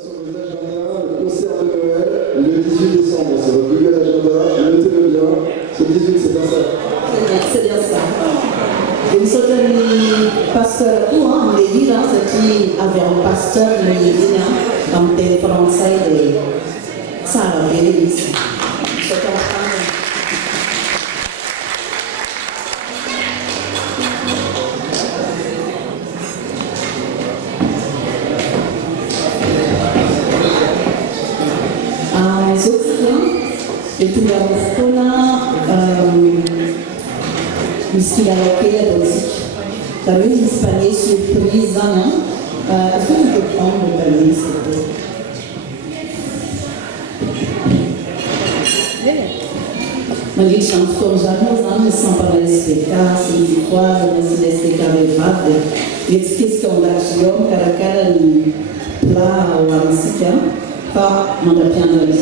sur vos agendas, le concert de Noël, le 18 décembre, c'est votre nouvel agenda, notez-le bien, ce 18 c'est bien ça. C'est bien ça. Une certaine pasteur ou un lady là, c'est qui avait un pasteur de l'église, un tel français de Sarah l'église. E tu la scuola mi scrive la musique. La musique espagnole surprise, non? Est-ce que tu peux prendre le palier, s'il te plaît? Ma gente chantou já nos anos São Paulo explicar, se qual, se explicar o fato. E diz que esse contagiou, cara lá ou a música, pas mon piano de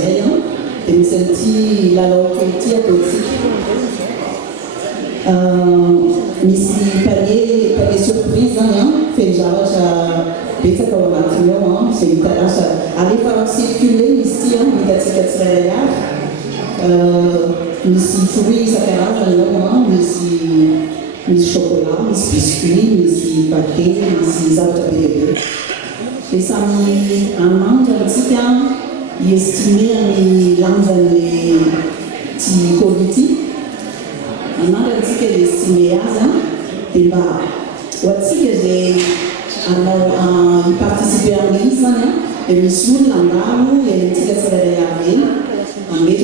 et me senti la localité politique. Misi palier surprise, fait déjà beta coloration, c'est une tâche. Aller faire circuler ici, misi fruits, misi chocolat, misi biscuits, misi pâté, misi auto-bébé. Et ça m'a amené un petit peu. Il estimait les langues de qualité. On a dit que estimé ça, et bah, aussi que j'ai participé à l'église, et je suis là où il dit que ça va aller. En fait,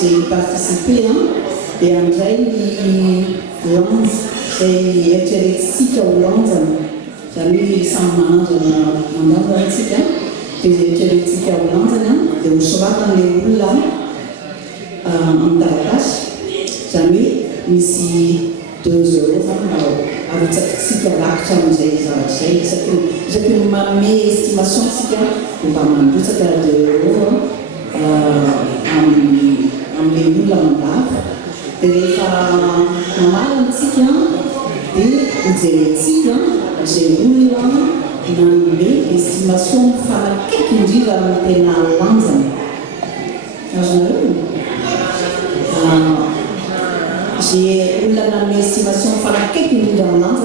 j'ai participé, et André, il lance, et il explique au Londres. J'ai mis ça en main de mon que j'ai été l'éthique à Londres, et au cheval dans les roues là, en Taratas, jamais, ici 2 euros, avec cette cigarette, j'ai pu m'amener estimation de cigarette, ou pas mal, tout ça, 2 euros, en les roues là, en bas, et les normal, un cigarette, et j'ai roulé là, une estimation qui dit la langue. J'ai une estimation qui dit la langue,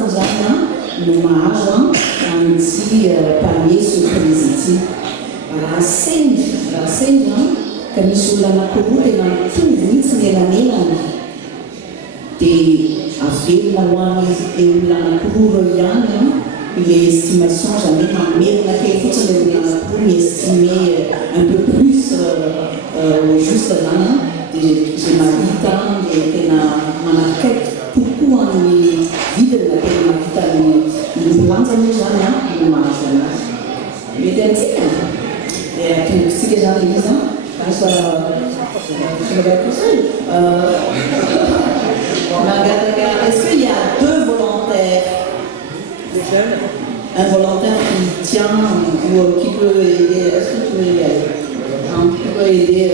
un petit palier surprise. La scène, comme je suis là, et dans tout vite, mais la mélange. Et après, les estimations, j'avais ma mère, pour m'estimer un peu plus juste là. J'ai ma vie, et ma quête, pourquoi on est vide de la vie, nous lançons les gens, mais d'un petit peu. Et si les gens disent, je vais être seul. Est-ce qu'il y a 2 volontaires? Un volontaire qui tient ou qui peut aider, est-ce que tu peux y aller? Qui peut aider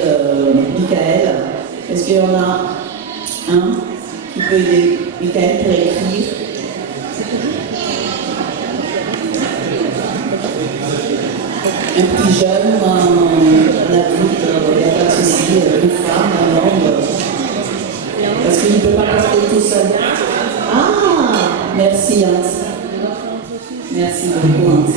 Michael? Est-ce qu'il y en a un qui peut aider Michael pour écrire? Un petit jeune, un adulte, il n'y a pas de souci, une femme, un homme. Parce qu'il ne peut pas rester tout seul. Ah, merci Hans. Merci beaucoup Hans.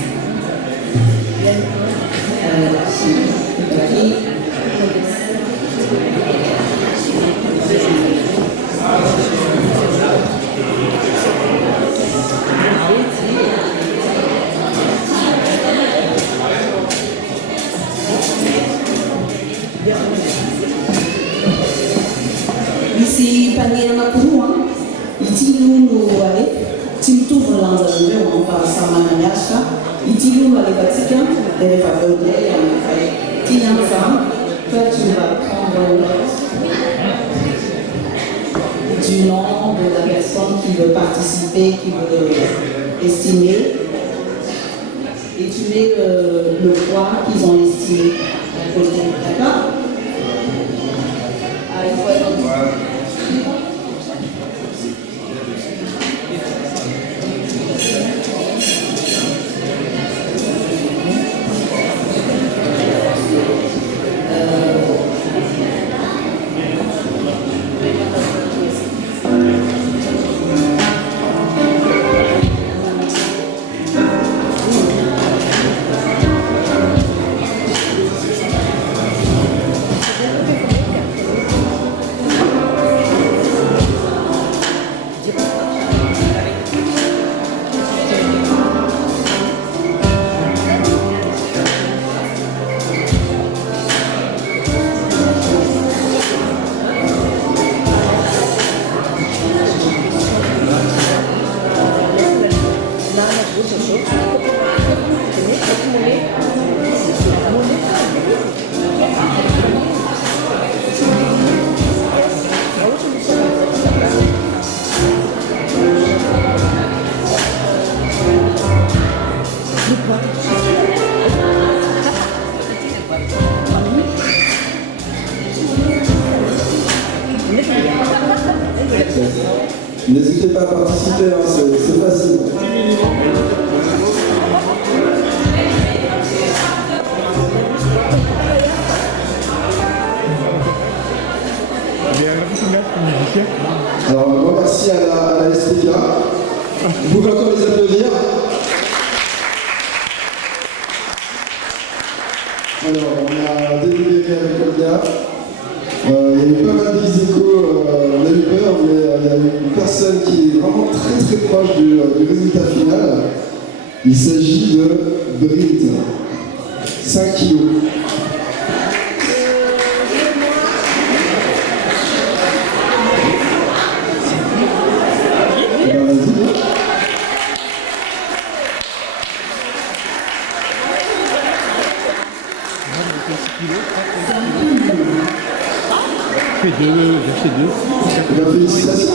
Ici, panier à ma cour, il dit nous aller, tu t'ouvres dans un lieu, on parle ça managasta, il dit nous aller Vatican, des faveurs de tu n'as pas, toi tu vas prendre du nom de la personne qui veut participer, qui veut estimer, et tu mets le poids qu'ils ont estimé à côté, d'accord? à participer, hein, c'est facile. Alors, un grand merci à la SPK. Vous pouvez encore les applaudir. Alors, on a délibéré avec Olga. Il y a eu pas mal d'ex-échos, on a eu peur, mais il y a une personne qui est vraiment très très proche du résultat final. Il s'agit de Britt, 5 kilos. J'ai fait deux. Félicitations.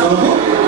Bravo.